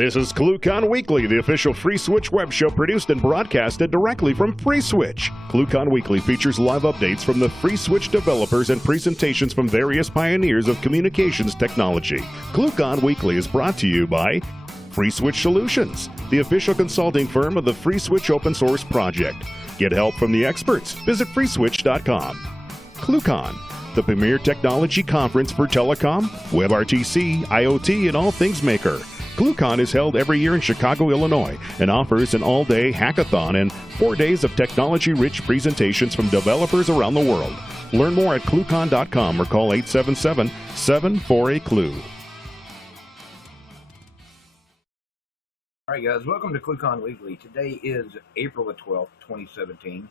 This is ClueCon Weekly, the official FreeSWITCH web show produced and broadcasted directly from FreeSWITCH. ClueCon Weekly features live updates from the FreeSWITCH developers and presentations from various pioneers of communications technology. ClueCon Weekly is brought to you by FreeSWITCH Solutions, the official consulting firm of the FreeSWITCH open source project. Get help from the experts. Visit freeswitch.com. ClueCon, the premier technology conference for telecom, WebRTC, IoT, and all things maker. ClueCon is held every year in Chicago, Illinois, and offers an all-day hackathon and 4 days of technology-rich presentations from developers around the world. Learn more at ClueCon.com or call 877-748-CLUE. All right, guys, welcome to ClueCon Weekly. Today is April the 12th, 2017,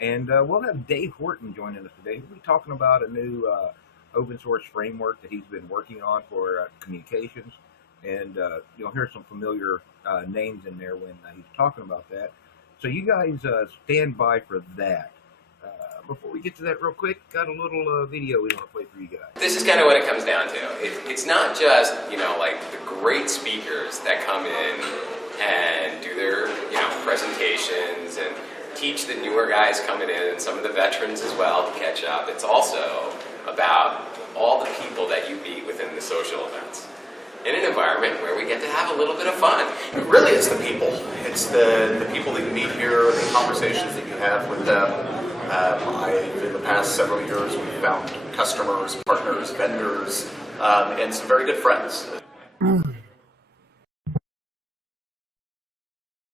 and we'll have Dave Horton joining us today. We'll be talking about a new open source framework that he's been working on for communications. And you'll hear some familiar names in there when he's talking about that. So you guys stand by for that. Before we get to that real quick, got a little video we want to play for you guys. This is kind of what it comes down to. It's not just, like the great speakers that come in and do their, presentations and teach the newer guys coming in and some of the veterans as well to catch up. It's also about all the people that you meet within the social events, in an environment where we get to have a little bit of fun. Really, it's the people. It's the people that you meet here, the conversations that you have with them. In the past several years, we've found customers, partners, vendors, and some very good friends.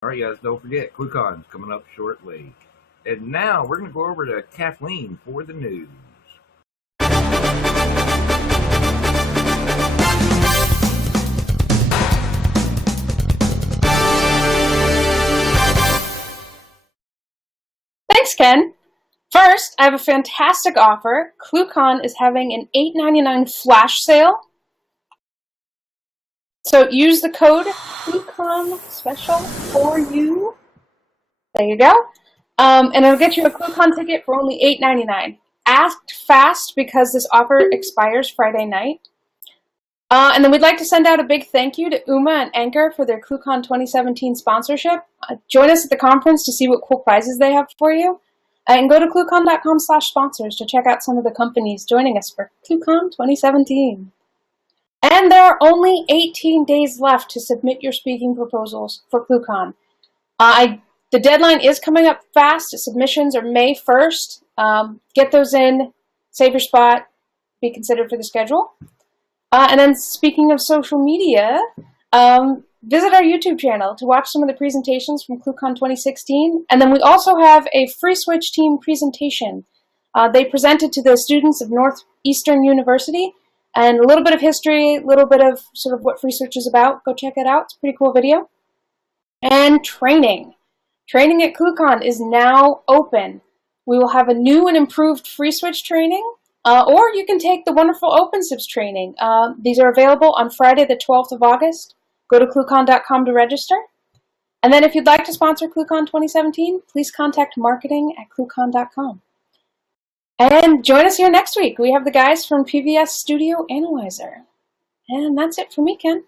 All right, guys, don't forget, ClueCon's coming up shortly. And now we're going to go over to Kathleen for the news. Thanks, Ken. First, I have a fantastic offer. ClueCon is having an $8.99 flash sale. So use the code ClueCon special for you. There you go. And it'll get you a ClueCon ticket for only $8.99. Act fast because this offer expires Friday night. And then we'd like to send out a big thank you to Uma and Anchor for their ClueCon 2017 sponsorship. Join us at the conference to see what cool prizes they have for you. And go to ClueCon.com/sponsors to check out some of the companies joining us for ClueCon 2017. And there are only 18 days left to submit your speaking proposals for ClueCon. The deadline is coming up fast. Submissions are May 1st. Get those in, save your spot, be considered for the schedule. And then speaking of social media, visit our YouTube channel to watch some of the presentations from ClueCon 2016. And then we also have a FreeSWITCH team presentation. They presented to the students of Northeastern University, and a little bit of history, a little bit of sort of what FreeSWITCH is about. Go check it out. It's a pretty cool video. And training. Training at ClueCon is now open. We will have a new and improved FreeSWITCH training. Or you can take the wonderful OpenSIPs training. These are available on Friday the 12th of August. Go to ClueCon.com to register. And then if you'd like to sponsor ClueCon 2017, please contact marketing@ClueCon.com. And join us here next week. We have the guys from PBS Studio Analyzer. And that's it for me, Ken.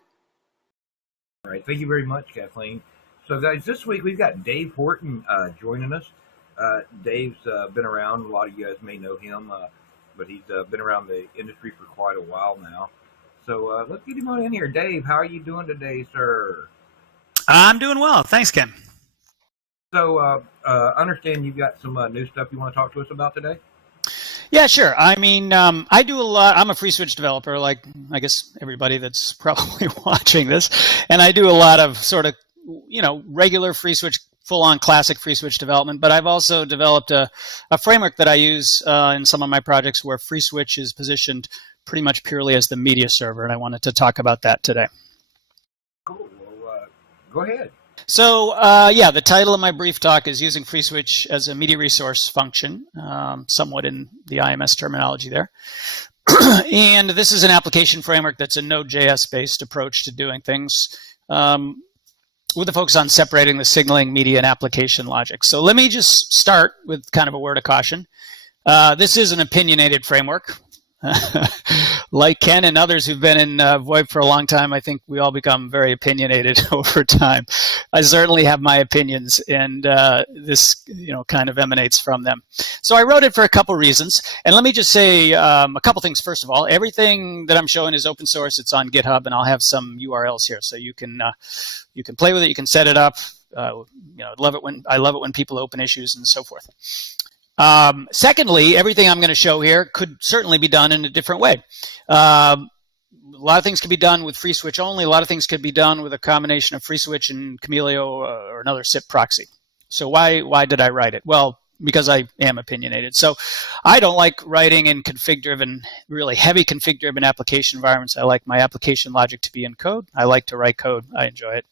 All right, thank you very much, Kathleen. So, guys, this week we've got Dave Horton joining us. Dave's been around. A lot of you guys may know him, but he's been around the industry for quite a while now. So let's get him on in here. Dave, how are you doing today, sir? I'm doing well. Thanks, Ken. So understand you've got some new stuff you want to talk to us about today? Yeah, sure. I mean, I do a lot. I'm a FreeSWITCH developer, like I guess everybody that's probably watching this. And I do a lot of sort of, regular FreeSWITCH, full-on classic FreeSWITCH development. But I've also developed a framework that I use in some of my projects where FreeSWITCH is positioned pretty much purely as the media server. And I wanted to talk about that today. Cool. Well, go ahead. So, the title of my brief talk is using FreeSWITCH as a media resource function, somewhat in the IMS terminology there. And this is an application framework that's a Node.js-based approach to doing things with a focus on separating the signaling, media, and application logic. So let me just start with kind of a word of caution. This is an opinionated framework. Like Ken and others who've been in VoIP for a long time, I think we all become very opinionated over time. I certainly have my opinions, and this kind of emanates from them. So I wrote it for a couple reasons. And let me just say a couple things. First of all, everything that I'm showing is open source. It's on GitHub, and I'll have some URLs here, so you can play with it. You can set it up. I love it when people open issues and so forth. Secondly, everything I'm going to show here could certainly be done in a different way. A lot of things can be done with FreeSWITCH only. A lot of things could be done with a combination of FreeSWITCH and Chameleon or another SIP proxy. So why did I write it? Well, because I am opinionated. So I don't like writing in config-driven, really heavy config-driven application environments. I like my application logic to be in code. I like to write code. I enjoy it.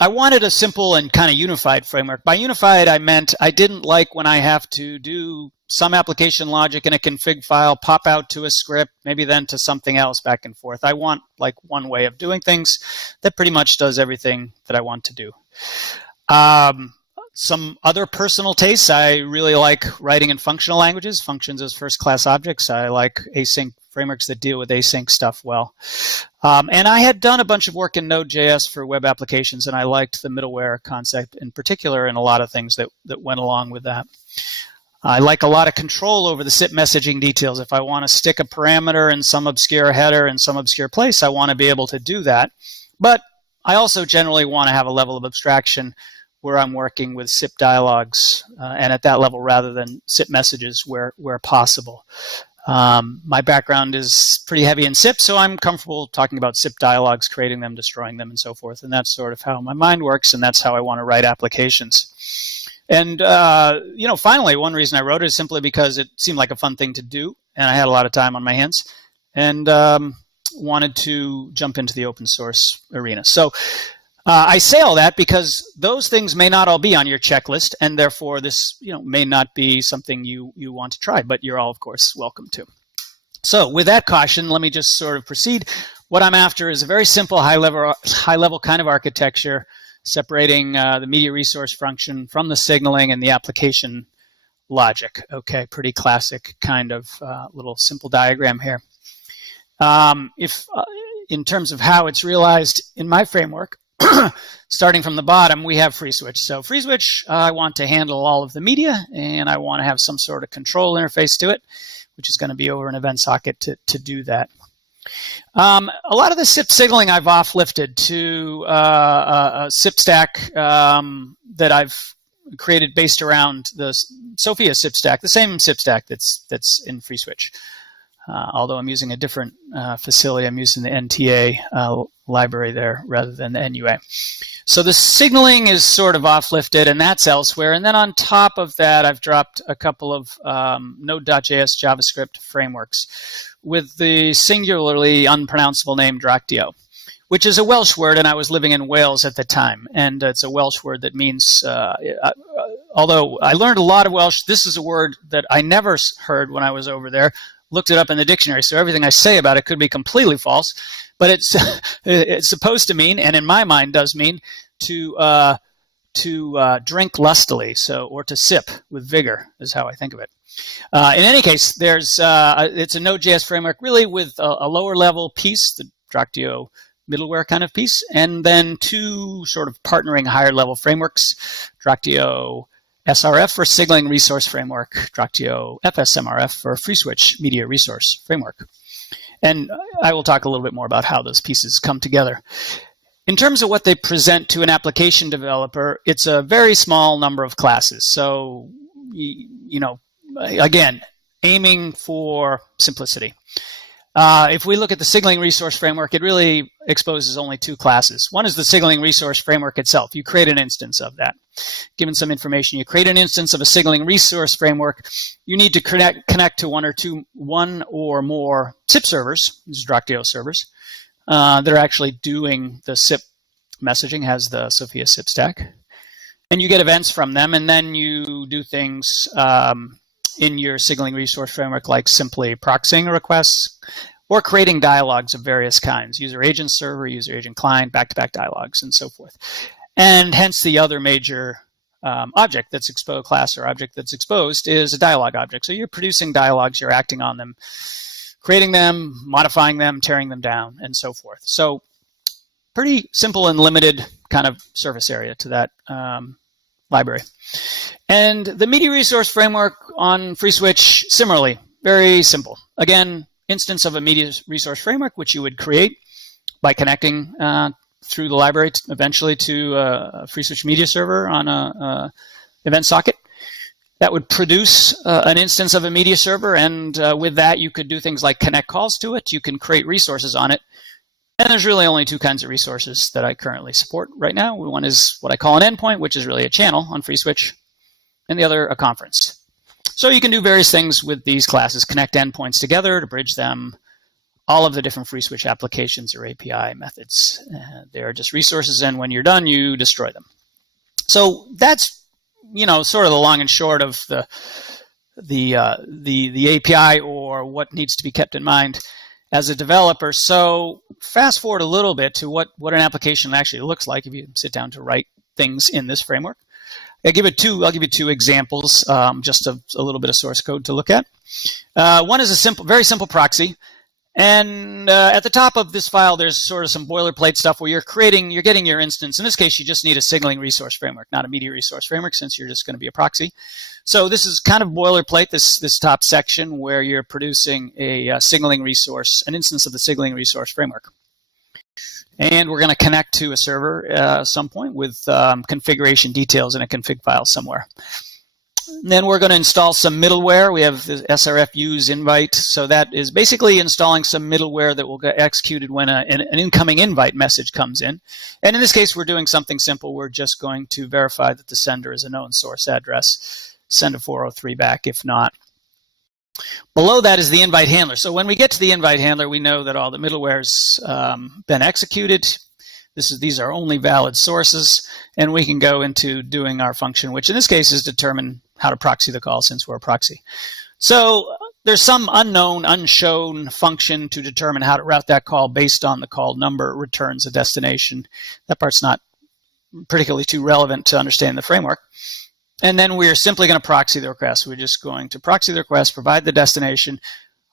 I wanted a simple and kind of unified framework. By unified, I meant I didn't like when I have to do some application logic in a config file, pop out to a script, maybe then to something else back and forth. I want like one way of doing things that pretty much does everything that I want to do. Some other personal tastes, I really like writing in functional languages, functions as first-class objects. I like async frameworks that deal with async stuff well. And I had done a bunch of work in Node.js for web applications, and I liked the middleware concept in particular and a lot of things that went along with that. I like a lot of control over the SIP messaging details. If I want to stick a parameter in some obscure header in some obscure place, I want to be able to do that. But I also generally want to have a level of abstraction where I'm working with SIP dialogues and at that level rather than SIP messages where possible. My background is pretty heavy in SIP, so I'm comfortable talking about SIP dialogues, creating them, destroying them, and so forth. And that's sort of how my mind works, and that's how I want to write applications. And, finally, one reason I wrote it is simply because it seemed like a fun thing to do, and I had a lot of time on my hands, and wanted to jump into the open source arena. So I say all that because those things may not all be on your checklist, and therefore this may not be something you want to try, but you're all, of course, welcome to. So with that caution, let me just sort of proceed. What I'm after is a very simple high-level kind of architecture, separating the media resource function from the signaling and the application logic. Okay, pretty classic kind of little simple diagram here. In terms of how it's realized in my framework, starting from the bottom, we have FreeSWITCH. So FreeSWITCH, I want to handle all of the media, and I want to have some sort of control interface to it, which is going to be over an event socket to do that. A lot of the SIP signaling I've offlifted to a SIP stack that I've created based around the Sophia SIP stack, the same SIP stack that's in FreeSWITCH. Although I'm using a different facility, I'm using the NTA library there rather than the NUA. So the signaling is sort of offlifted, and that's elsewhere. And then on top of that, I've dropped a couple of Node.js JavaScript frameworks with the singularly unpronounceable name Dractio, which is a Welsh word, and I was living in Wales at the time. And it's a Welsh word that means, although I learned a lot of Welsh, this is a word that I never heard when I was over there. Looked it up in the dictionary, so everything I say about it could be completely false, but it's supposed to mean, and in my mind does mean, to drink lustily, or to sip with vigor is how I think of it. In any case, it's a Node.js framework really with a lower level piece, the Dractio middleware kind of piece, and then two sort of partnering higher level frameworks, Dractio SRF for Signaling Resource Framework, Dractio FSMRF for FreeSWITCH Media Resource Framework. And I will talk a little bit more about how those pieces come together. In terms of what they present to an application developer, it's a very small number of classes. So, again, aiming for simplicity. If we look at the Signaling Resource Framework, it really exposes only two classes. One is the Signaling Resource Framework itself. You create an instance of that. Given some information, you create an instance of a Signaling Resource Framework. You need to connect to one or more SIP servers, these Dractio servers, that are actually doing the SIP messaging, has the Sophia SIP stack. And you get events from them, and then you do things in your Signaling Resource Framework, like simply proxying requests or creating dialogues of various kinds, user agent server, user agent client, back-to-back dialogues, and so forth. And hence the other major object that's exposed, class or object that's exposed, is a dialog object. So you're producing dialogues, you're acting on them, creating them, modifying them, tearing them down, and so forth. So pretty simple and limited kind of surface area to that library. And the media resource framework on FreeSWITCH, similarly, very simple. Again, instance of a media resource framework, which you would create by connecting through the library eventually to a FreeSWITCH media server on a event socket. That would produce an instance of a media server, and with that you could do things like connect calls to it. You can create resources on it. And there's really only two kinds of resources that I currently support right now. One is what I call an endpoint, which is really a channel on FreeSWITCH, and the other a conference. So you can do various things with these classes, connect endpoints together to bridge them, all of the different FreeSWITCH applications or API methods. They're just resources, and when you're done, you destroy them. So that's, sort of the long and short of the API or what needs to be kept in mind as a developer. So fast forward a little bit to what an application actually looks like if you sit down to write things in this framework. I'll give you two examples, just a little bit of source code to look at. One is a very simple proxy. And at the top of this file, there's sort of some boilerplate stuff where you're getting your instance. In this case, you just need a signaling resource framework, not a media resource framework, since you're just going to be a proxy. So this is kind of boilerplate, this top section where you're producing a signaling resource, an instance of the signaling resource framework. And we're going to connect to a server at some point with configuration details in a config file somewhere. And then we're going to install some middleware. We have the srf use invite. So that is basically installing some middleware that will get executed when an incoming invite message comes in. And in this case, we're doing something simple. We're just going to verify that the sender is a known source address, send a 403 back if not. Below that is the invite handler. So when we get to the invite handler, we know that all the middleware's been executed. These are only valid sources, and we can go into doing our function, which in this case is determine how to proxy the call since we're a proxy. So there's some unknown, unshown function to determine how to route that call based on the call number returns a destination. That part's not particularly too relevant to understand the framework. And then we're simply going to proxy the request. We're just going to proxy the request, provide the destination,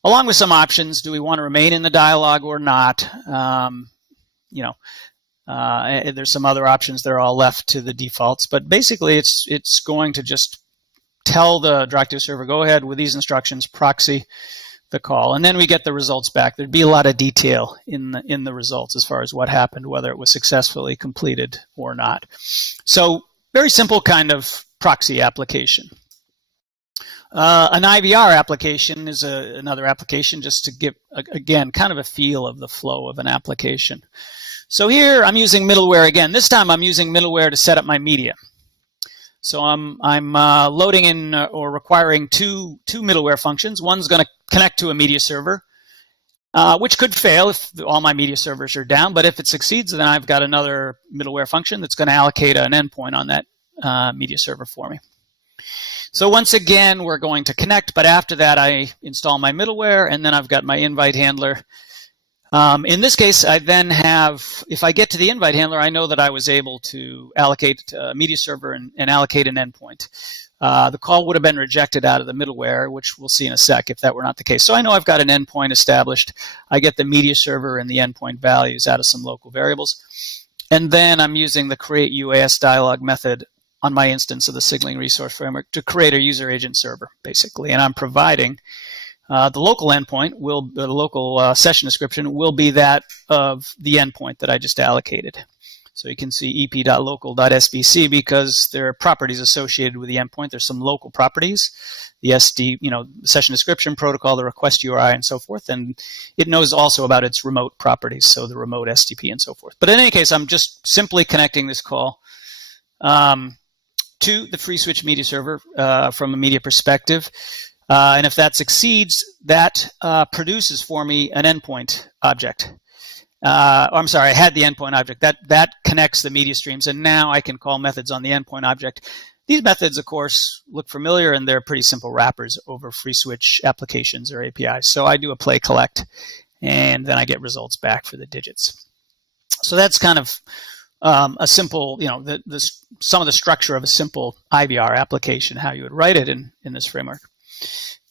along with some options. Do we want to remain in the dialogue or not? There's some other options that are all left to the defaults, but basically it's going to just tell the Directive server, go ahead with these instructions, proxy the call, and then we get the results back. There'd be a lot of detail in the results as far as what happened, whether it was successfully completed or not. So very simple kind of proxy application. An IVR application is another application just to give, again, kind of a feel of the flow of an application. So here I'm using middleware again. This time I'm using middleware to set up my media. So I'm loading in or requiring two middleware functions. One's going to connect to a media server, which could fail if all my media servers are down. But if it succeeds, then I've got another middleware function that's going to allocate an endpoint on that media server for me. So once again, we're going to connect, but after that I install my middleware, and then I've got my invite handler. In this case, I then have, if I get to the invite handler, I know that I was able to allocate a media server and allocate an endpoint. The call would have been rejected out of the middleware, which we'll see in a sec if that were not the case. So I know I've got an endpoint established. I get the media server and the endpoint values out of some local variables. And then I'm using the create UAS dialog method on my instance of the signaling resource framework to create a user agent server, basically. And I'm providing the local endpoint the local session description will be that of the endpoint that I just allocated. So you can see ep.local.sbc because there are properties associated with the endpoint. There's some local properties, the SD, session description protocol, the request URI, and so forth. And it knows also about its remote properties, so the remote STP and so forth. But in any case, I'm just simply connecting this call to the FreeSWITCH media server from a media perspective. And if that succeeds, that produces for me an endpoint object. I'm sorry, I had the endpoint object. That connects the media streams, and now I can call methods on the endpoint object. These methods, of course, look familiar, and they're pretty simple wrappers over FreeSWITCH applications or APIs. So I do a play collect, and then I get results back for the digits. So that's kind of a simple, some of the structure of a simple IVR application, how you would write it in this framework.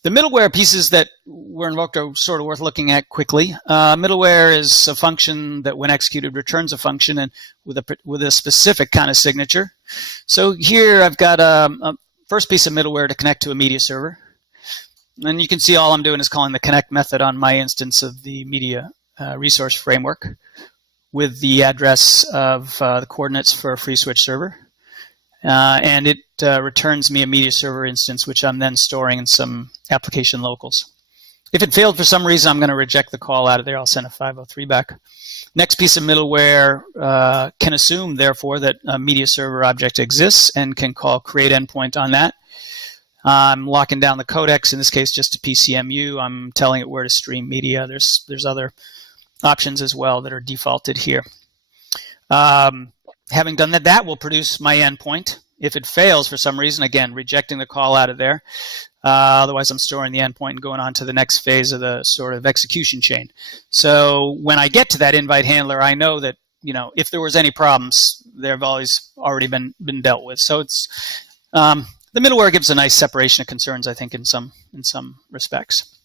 The middleware pieces that were invoked are sort of worth looking at quickly. Middleware is a function that, when executed, returns a function and with a specific kind of signature. So here I've got a first piece of middleware to connect to a media server. And you can see all I'm doing is calling the connect method on my instance of the media resource framework with the address of the coordinates for a FreeSWITCH server. And it returns me a media server instance, which I'm then storing in some application locals. If it failed for some reason, I'm going to reject the call out of there. I'll send a 503 back. Next piece of middleware can assume, therefore, that a media server object exists and can call create endpoint on that. I'm locking down the codecs, in this case just to PCMU. I'm telling it where to stream media. There's other options as well that are defaulted here. Having done that, that will produce my endpoint. If it fails for some reason, again, rejecting the call out of there. Otherwise, I'm storing the endpoint and going on to the next phase of the sort of execution chain. So when I get to that invite handler, I know that, if there was any problems, they've always already been dealt with. So it's the middleware gives a nice separation of concerns, I think, in some respects.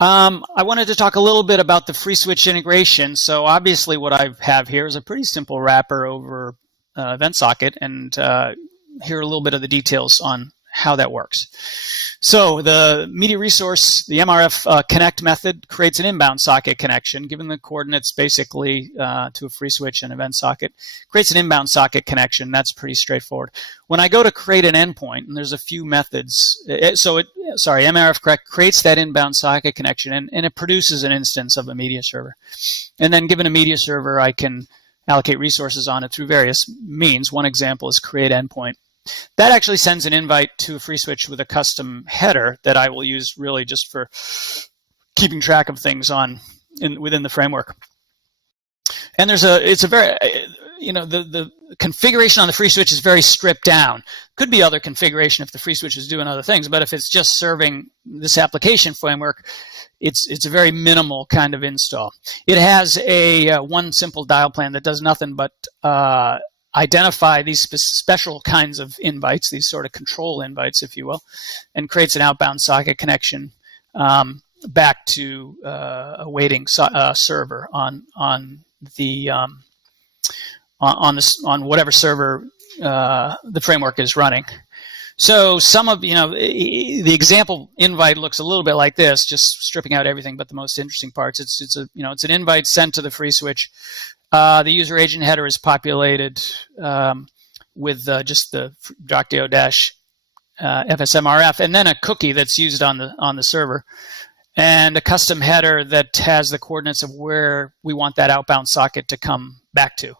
I wanted to talk a little bit about the FreeSWITCH integration. So obviously what I have here is a pretty simple wrapper over event socket, and here are a little bit of the details on how that works. So the media resource, the MRF connect method creates an inbound socket connection, given the coordinates basically to a FreeSWITCH and event socket, creates an inbound socket connection. That's pretty straightforward. When I go to create an endpoint, and there's a few methods, MRF creates that inbound socket connection, and it produces an instance of a media server. And then given a media server, I can allocate resources on it through various means. One example is create endpoint. That actually sends an invite to a FreeSWITCH with a custom header that I will use really just for keeping track of things within the framework. And the configuration on the FreeSWITCH is very stripped down. Could be other configuration if the FreeSWITCH is doing other things, but if it's just serving this application framework, it's a very minimal kind of install. It has a one simple dial plan that does nothing but identify these special kinds of invites, these sort of control invites, if you will, and creates an outbound socket connection back to a waiting server on whatever server the framework is running. So some of the example invite looks a little bit like this, just stripping out everything but the most interesting parts. It's an invite sent to the FreeSWITCH. The user agent header is populated with just the .do-fsmrf, and then a cookie that's used on the server, and a custom header that has the coordinates of where we want that outbound socket to come back to.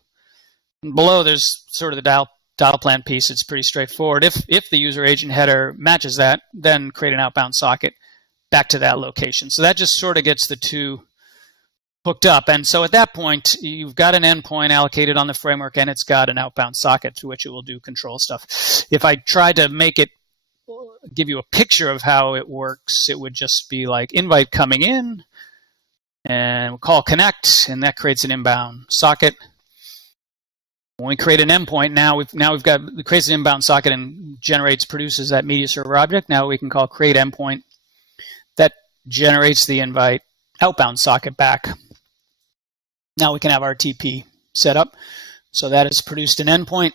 And below, there's sort of the dial plan piece. It's pretty straightforward. If the user agent header matches that, then create an outbound socket back to that location. So that just sort of gets the two hooked up. And so at that point, you've got an endpoint allocated on the framework, and it's got an outbound socket through which it will do control stuff. If I tried to give you a picture of how it works, it would just be like invite coming in, and we'll call connect, and that creates an inbound socket. When we create an endpoint, it creates an inbound socket and produces that media server object. Now we can call create endpoint. That generates the invite outbound socket back. Now we can have our TP set up. So that has produced an endpoint.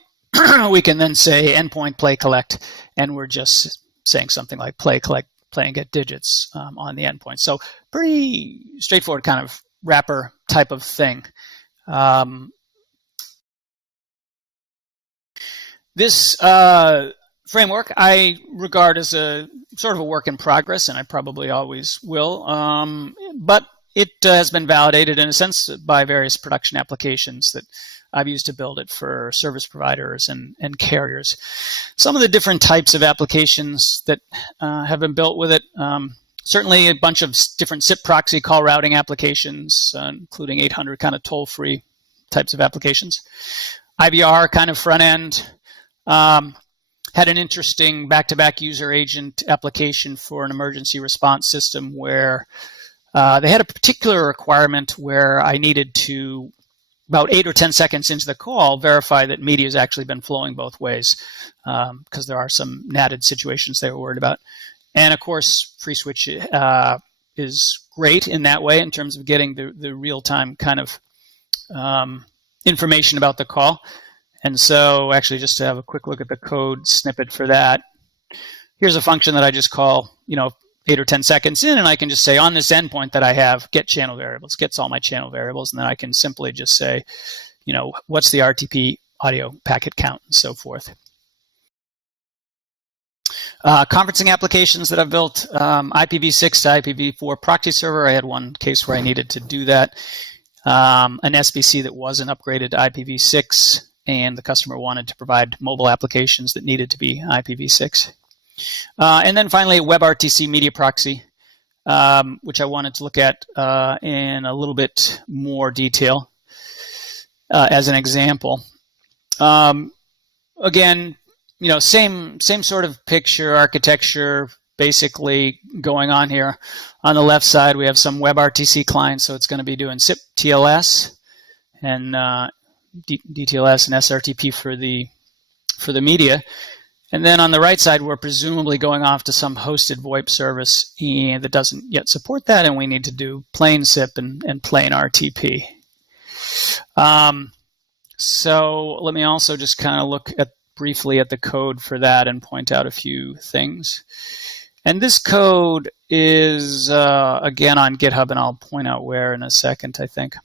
We can then say endpoint play collect, and we're just saying something like play collect, play and get digits on the endpoint. So pretty straightforward kind of wrapper type of thing. This framework I regard as a sort of a work in progress, and I probably always will, but it has been validated in a sense by various production applications that I've used to build it for service providers and carriers. Some of the different types of applications that have been built with it, certainly a bunch of different SIP proxy call routing applications, including 800 kind of toll-free types of applications. IVR kind of front end. Had an interesting back-to-back user agent application for an emergency response system where they had a particular requirement where I needed to about 8 or 10 seconds into the call, verify that media has actually been flowing both ways, because there are some natted situations they were worried about. And of course, FreeSWITCH is great in that way in terms of getting the real-time kind of information about the call. And so actually, just to have a quick look at the code snippet for that, here's a function that I just call, 8 or 10 seconds in, and I can just say on this endpoint that I have, get channel variables, gets all my channel variables, and then I can simply just say, what's the RTP audio packet count and so forth. Conferencing applications that I've built, IPv6 to IPv4 proxy server. I had one case where I needed to do that. An SBC that wasn't upgraded to IPv6, and the customer wanted to provide mobile applications that needed to be IPv6. And then finally, WebRTC media proxy, which I wanted to look at in a little bit more detail as an example. Again, same sort of picture architecture basically going on here. On the left side, we have some WebRTC client, so it's going to be doing SIP TLS and DTLS and SRTP for the media. And then on the right side, we're presumably going off to some hosted VoIP service that doesn't yet support that, and we need to do plain SIP and plain RTP. So let me also just kind of look briefly at the code for that and point out a few things. And this code is, again, on GitHub, and I'll point out where in a second, I think.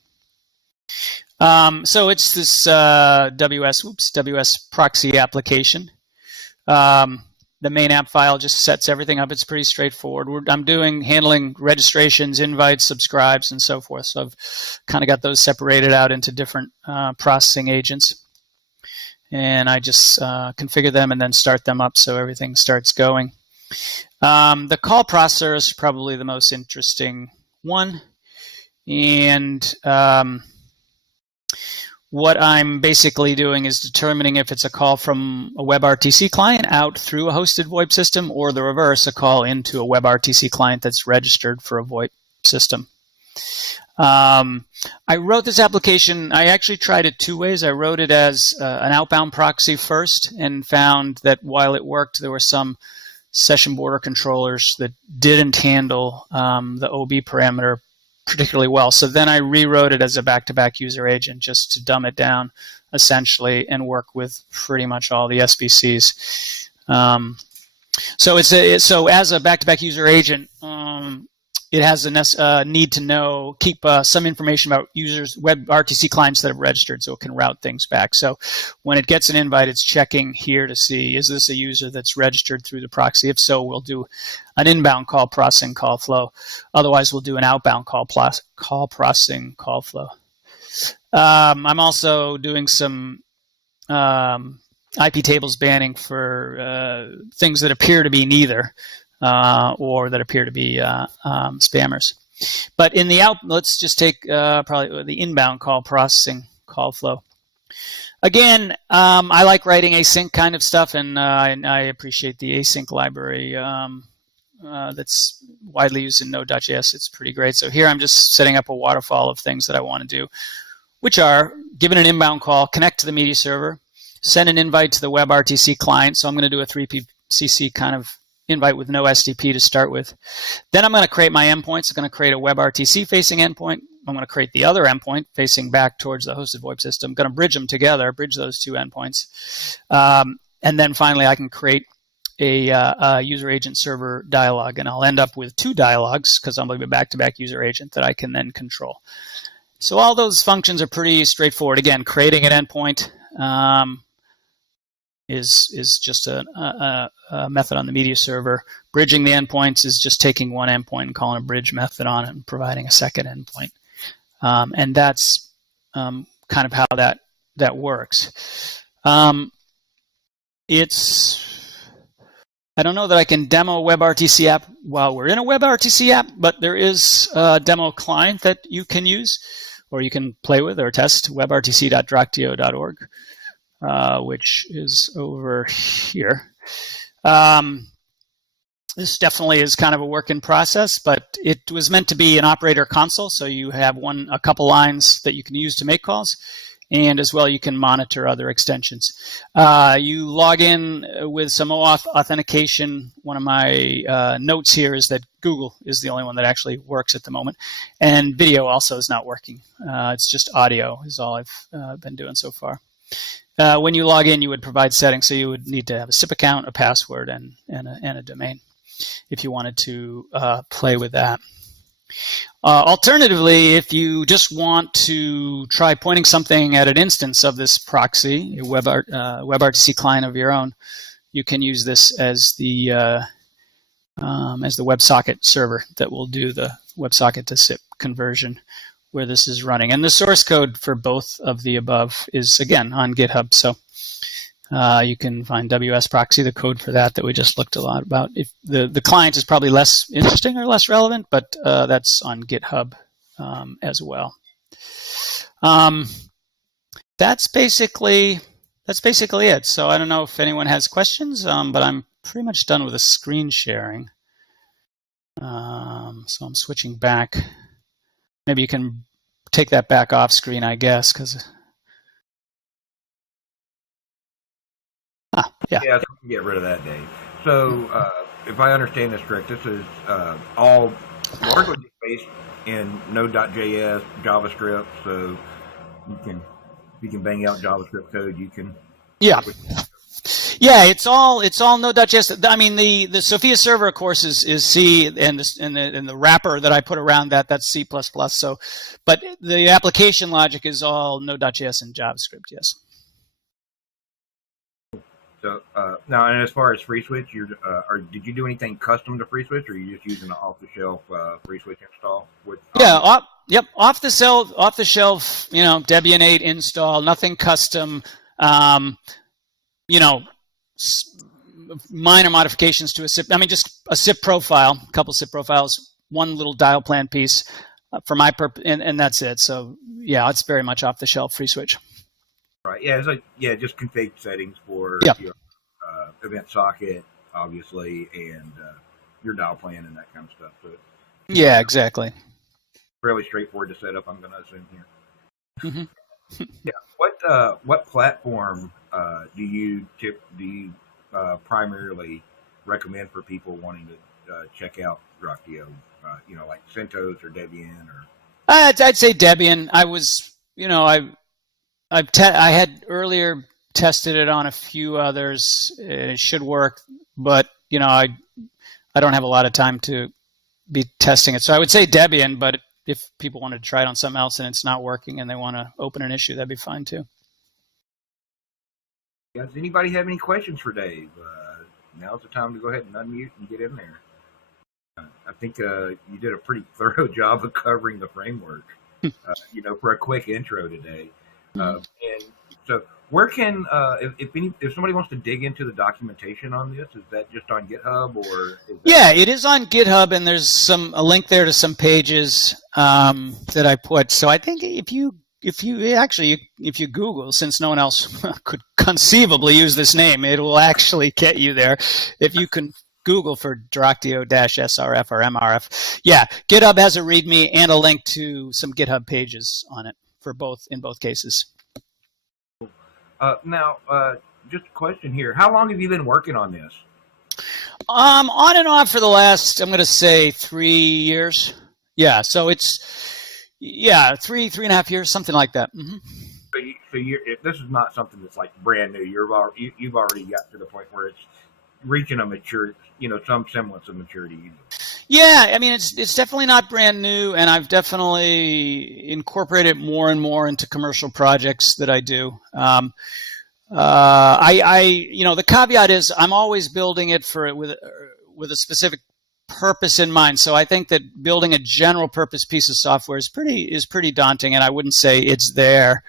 So it's this WS proxy application. The main app file just sets everything up. It's pretty straightforward. I'm handling registrations, invites, subscribes, and so forth. So I've kind of got those separated out into different processing agents. And I just configure them and then start them up so everything starts going. The call processor is probably the most interesting one. And what I'm basically doing is determining if it's a call from a WebRTC client out through a hosted VoIP system, or the reverse, a call into a WebRTC client that's registered for a VoIP system. I wrote this application, I actually tried it two ways. I wrote it as an outbound proxy first and found that while it worked, there were some session border controllers that didn't handle the OB parameter particularly well. So then I rewrote it as a back-to-back user agent just to dumb it down, essentially, and work with pretty much all the SBCs. So as a back-to-back user agent, it has a need to know, keep some information about users, WebRTC clients that have registered, so it can route things back. So when it gets an invite, it's checking here to see, is this a user that's registered through the proxy? If so, we'll do an inbound call processing call flow. Otherwise, we'll do an outbound call processing call flow. I'm also doing some IP tables banning for things that appear to be neither. Or that appear to be spammers. But in the let's just take probably the inbound call processing call flow. Again, I like writing async kind of stuff, and I appreciate the async library that's widely used in Node.js. It's pretty great. So here I'm just setting up a waterfall of things that I want to do, which are, given an inbound call, connect to the media server, send an invite to the WebRTC client. So I'm going to do a 3PCC kind of invite with no SDP to start with. Then I'm going to create my endpoints. I'm going to create a WebRTC facing endpoint. I'm going to create the other endpoint facing back towards the hosted VoIP system. I'm going to bridge them together, bridge those two endpoints. And then finally, I can create a user agent server dialog, and I'll end up with two dialogues because I'm going to be a back-to-back user agent that I can then control. So all those functions are pretty straightforward. Again, creating an endpoint is just a method on the media server. Bridging the endpoints is just taking one endpoint and calling a bridge method on it and providing a second endpoint. And that's kind of how that works. I don't know that I can demo a WebRTC app while we're in a WebRTC app, but there is a demo client that you can use or you can play with or test, webrtc.droctio.org. Which is over here. This definitely is kind of a work in process, but it was meant to be an operator console, so you have a couple lines that you can use to make calls, and as well you can monitor other extensions. You log in with some OAuth authentication. One of my notes here is that Google is the only one that actually works at the moment, and video also is not working. It's just audio is all I've been doing so far. When you log in, you would provide settings, so you would need to have a SIP account, a password, and a domain if you wanted to play with that. Alternatively, if you just want to try pointing something at an instance of this proxy, a WebRTC client of your own, you can use this as the WebSocket server that will do the WebSocket to SIP conversion where this is running. And the source code for both of the above is, again, on GitHub. So you can find WS Proxy, the code for that we just looked a lot about. If the client is probably less interesting or less relevant, but that's on GitHub as well. That's basically it. So I don't know if anyone has questions, but I'm pretty much done with the screen sharing. So I'm switching back. Maybe you can take that back off screen, I guess, because. Yeah, I think we can get rid of that, Dave. So, if I understand this correct, this is all largely based in Node.js, JavaScript. So, you can bang out JavaScript code. You can. Yeah. Yeah, it's all Node.js. I mean, the Sophia server, of course, is C, and the wrapper that I put around that's C++. So, but the application logic is all Node.js and JavaScript. Yes. So now, and as far as FreeSWITCH, did you do anything custom to FreeSWITCH, or are you just using the off-the-shelf FreeSWITCH install? Off the shelf. Debian 8 install, nothing custom. Minor modifications to a SIP. I mean, just a SIP profile, a couple SIP profiles, one little dial plan piece for my purpose, and that's it. So yeah, it's very much off the shelf FreeSWITCH. Right. Yeah. It's like just config settings for your event socket, obviously, and your dial plan and that kind of stuff. So yeah, exactly. Fairly straightforward to set up, I'm going to assume here. Mm-hmm. Yeah. What platform do you primarily recommend for people wanting to check out Droctio? Like CentOS or Debian or? I'd say Debian. I had earlier tested it on a few others. It should work, but I don't have a lot of time to be testing it. So I would say Debian, but if people wanted to try it on something else and it's not working and they want to open an issue, that'd be fine too. Does anybody have any questions for Dave? Now's the time to go ahead and unmute and get in there. I think you did a pretty thorough job of covering the framework, for a quick intro today. And so where can, if somebody wants to dig into the documentation on this, is that just on GitHub or? It is on GitHub, and there's a link there to some pages that I put. So I think if you Google, since no one else could conceivably use this name, it will actually get you there. If you can Google for Droctio-SRF or MRF. Yeah, GitHub has a README and a link to some GitHub pages on it in both cases. Now, just a question here. How long have you been working on this? On and off for the last, I'm going to say 3 years. Yeah, so it's, three and a half years, something like that. Mm-hmm. So this is not something that's like brand new. You've already got to the point where it's reaching a mature, some semblance of maturity. Yeah, I mean, it's definitely not brand new, and I've definitely incorporated more and more into commercial projects that I do. The caveat is I'm always building it with a specific purpose in mind. So I think that building a general purpose piece of software is pretty daunting, and I wouldn't say it's there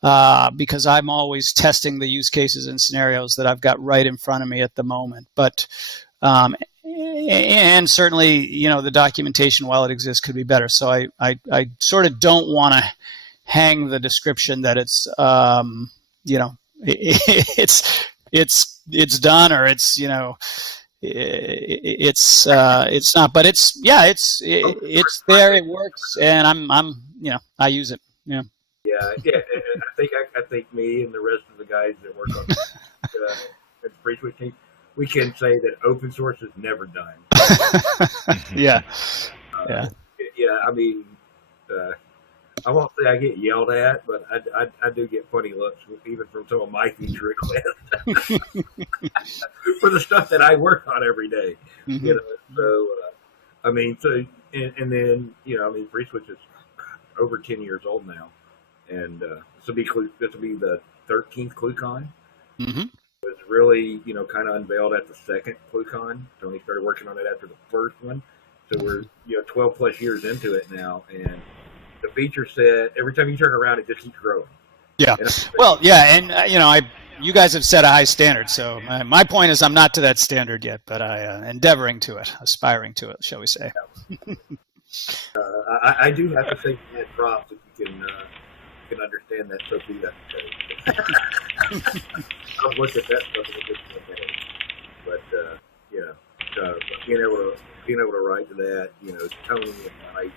because I'm always testing the use cases and scenarios that I've got right in front of me at the moment. But and certainly, the documentation, while it exists, could be better. So I sort of don't want to hang the description that it's it's done, or it's it's not, but it's there. It works, and I'm I use it. Yeah. Yeah. And I think me and the rest of the guys that work on at the FreeSWITCH team, we can say that open source is never done. Yeah. Yeah. I mean, I won't say I get yelled at, but I do get funny looks, even from some of my feature requests for the stuff that I work on every day. Mm-hmm. You know, so I mean, and then I mean, FreeSWITCH is over 10 years old now, and this will be the 13th ClueCon. Mm-hmm. It was really kind of unveiled at the second ClueCon. Tony started working on it after the first one, so we're 12 plus years into it now, and the feature set, every time you turn around, it just keeps growing. Yeah. Well, yeah, and you guys have set a high standard. So my point is, I'm not to that standard yet, but endeavoring to it, aspiring to it, shall we say? I do have to say that props if you can understand that Sophia code. I've looked at that stuff in a different way, but being able to write to that, Tony and Mike.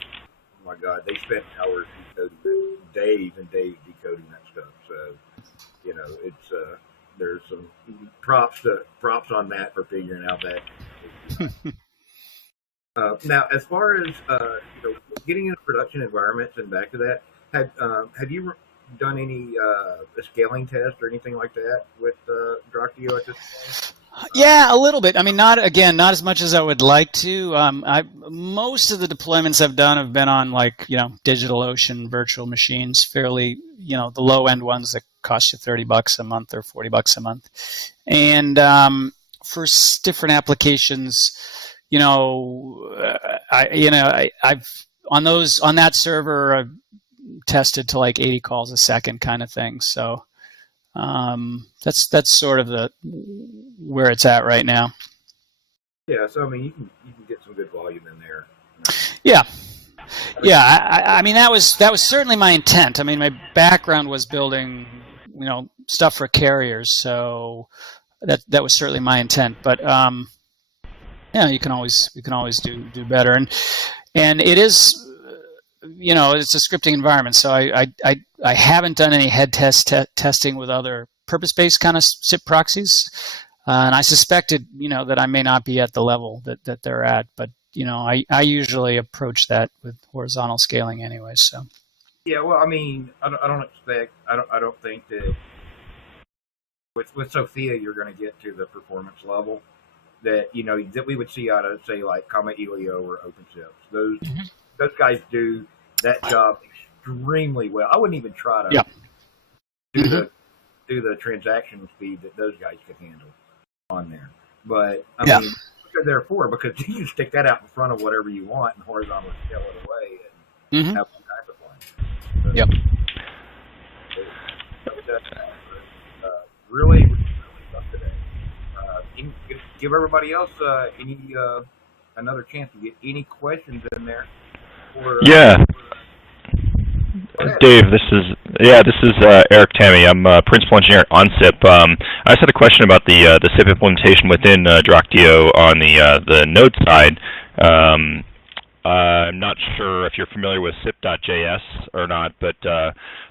Oh my God, they spent hours decoding, days and days decoding that stuff. So, it's there's some props on Matt for figuring out that. Now, as far as getting into production environments and back to that, have you done any scaling tests or anything like that with Droctio at this point? Yeah, a little bit. I mean, not as much as I would like to. Most of the deployments I've done have been on DigitalOcean virtual machines, fairly, the low end ones that cost you $30 a month or $40 a month. And for different applications, I've on that server I've tested to 80 calls a second kind of thing. So that's sort of where it's at right now. Yeah, so I mean, you can get some good volume in there. Yeah. I mean, that was certainly my intent. I mean, my background was building, stuff for carriers, so that was certainly my intent. But you can always do better, and it is, it's a scripting environment, so I haven't done any head testing with other purpose-based kind of SIP proxies, and I suspected, that I may not be at the level that they're at, but I usually approach that with horizontal scaling anyway. So. Yeah, well, I mean, I don't think that with Sophia you're going to get to the performance level that that we would see out of, say, like Comma Elio or OpenShips. Those guys do that job extremely well. I wouldn't even try to do the transaction speed that those guys could handle on there. But I mean, what they're there for, because you can stick that out in front of whatever you want and horizontally scale it away and have all kinds of fun. So, yep. Really tough today. Give everybody else another chance to get any questions in there. Dave, this is Eric Tammy. I'm principal engineer at OnSIP. I just had a question about the SIP implementation within Droctio on the Node side. I'm not sure if you're familiar with SIP.js or not, but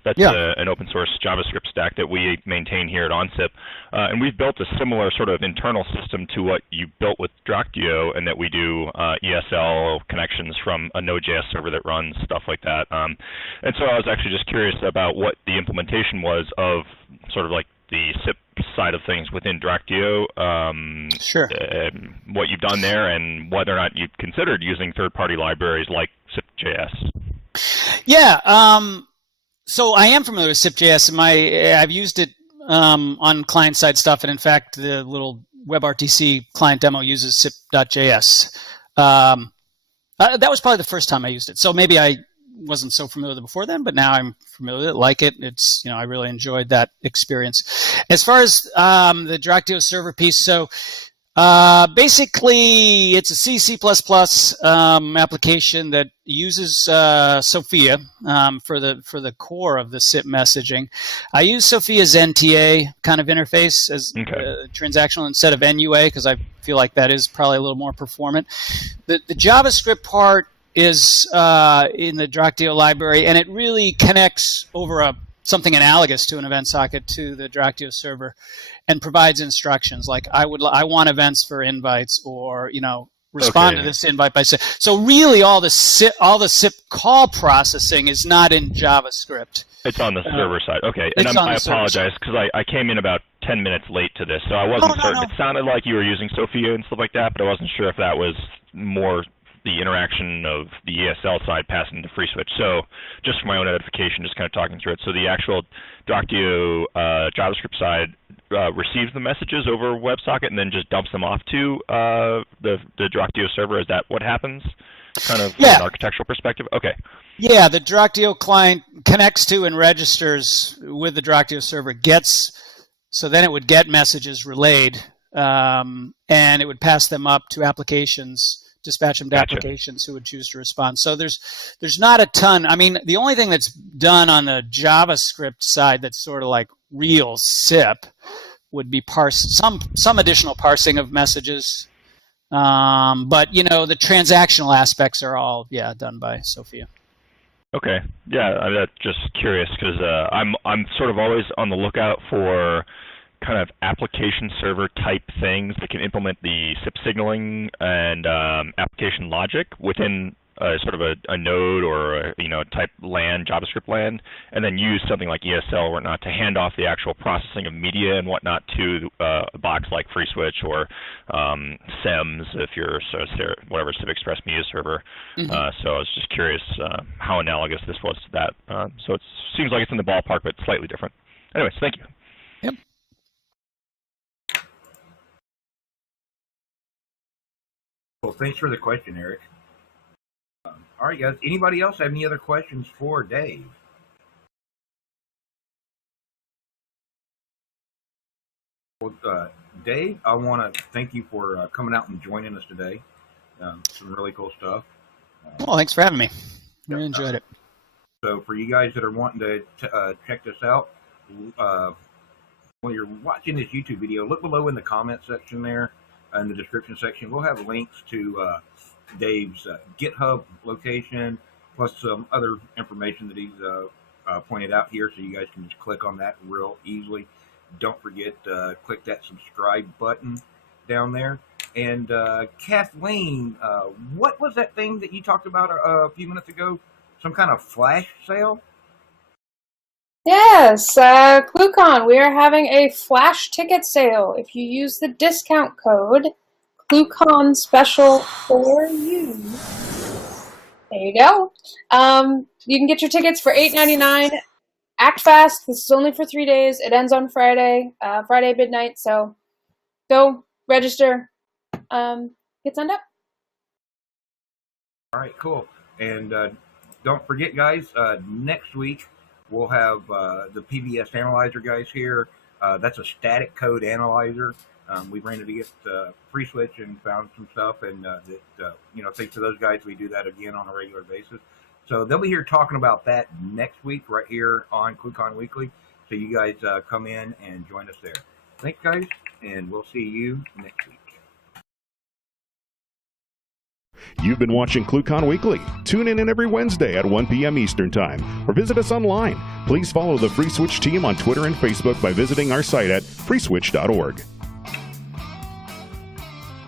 that's an open source JavaScript stack that we maintain here at OnSIP. And we've built a similar sort of internal system to what you built with Droctio, and that we do ESL connections from a Node.js server that runs, stuff like that. And so I was actually just curious about what the implementation was of sort of the SIP side of things within Droctio, sure. What you've done there, and whether or not you've considered using third-party libraries like SIP.js. Yeah, so I am familiar with SIP.js, and I've used it on client-side stuff, and in fact, the little WebRTC client demo uses SIP.js. That was probably the first time I used it, so maybe I wasn't so familiar with it before then, but now I'm familiar with it, like it. It's, I really enjoyed that experience. As far as the Droctio server piece, so basically it's a C++ application that uses Sophia for the core of the SIP messaging. I use Sophia's NTA kind of interface as transactional instead of NUA, because I feel like that is probably a little more performant. The JavaScript part is in the Dractio library, and it really connects over something analogous to an event socket to the Dractio server, and provides instructions like I want events for invites, or respond to this invite by SIP. So really, all the SIP call processing is not in JavaScript. It's on the server side. Okay, and I apologize because I came in about 10 minutes late to this, so I wasn't certain. It sounded like you were using Sophia and stuff like that, but I wasn't sure if that was more the interaction of the ESL side passing to FreeSWITCH. So just for my own edification, just kind of talking through it. So the actual Dractio JavaScript side receives the messages over WebSocket and then just dumps them off to the Dractio server. Is that what happens? Kind of from an architectural perspective? Okay. Yeah, the Dractio client connects to and registers with the Dractio server, so then it would get messages relayed, and it would pass them up to applications, dispatch them to applications who would choose to respond. So there's not a ton. I mean, the only thing that's done on the JavaScript side that's sort of like real SIP would be some additional parsing of messages. But the transactional aspects are all done by Sophia. Okay, yeah, I'm just curious because I'm sort of always on the lookout for kind of application server type things that can implement the SIP signaling and application logic within sort of a node or a type LAN, JavaScript LAN, and then use something like ESL or whatnot to hand off the actual processing of media and whatnot to a box like FreeSWITCH or SEMS if you're whatever SIP Express Media Server. So I was just curious how analogous this was to that. So it seems like it's in the ballpark, but slightly different. Anyways, thank you. Yep. Well, thanks for the question, Eric. All right, guys. Anybody else have any other questions for Dave? Well, Dave, I want to thank you for coming out and joining us today. Some really cool stuff. Well, thanks for having me. Really enjoyed it. So for you guys that are wanting to check this out, when you're watching this YouTube video, look below in the comment section there, in the description section. We'll have links to Dave's GitHub location, plus some other information that he's pointed out here, so you guys can just click on that real easily. Don't forget click that subscribe button down there. And Kathleen, what was that thing that you talked about a few minutes ago? Some kind of flash sale? Yes, ClueCon, we are having a flash ticket sale. If you use the discount code ClueCon special for you. There you go. You can get your tickets for $8.99. Act fast. This is only for 3 days. It ends on Friday, Friday midnight. So go register. Get signed up. All right, cool. And don't forget, guys, next week we'll have the PBS analyzer guys here. That's a static code analyzer. We ran it against FreeSWITCH and found some stuff, and thanks to those guys, we do that again on a regular basis. So they'll be here talking about that next week right here on ClueCon Weekly. So you guys come in and join us there. Thanks, guys, and we'll see you next week. You've been watching ClueCon Weekly. Tune in every Wednesday at 1 p.m. Eastern Time, or visit us online. Please follow the FreeSWITCH team on Twitter and Facebook by visiting our site at freeswitch.org.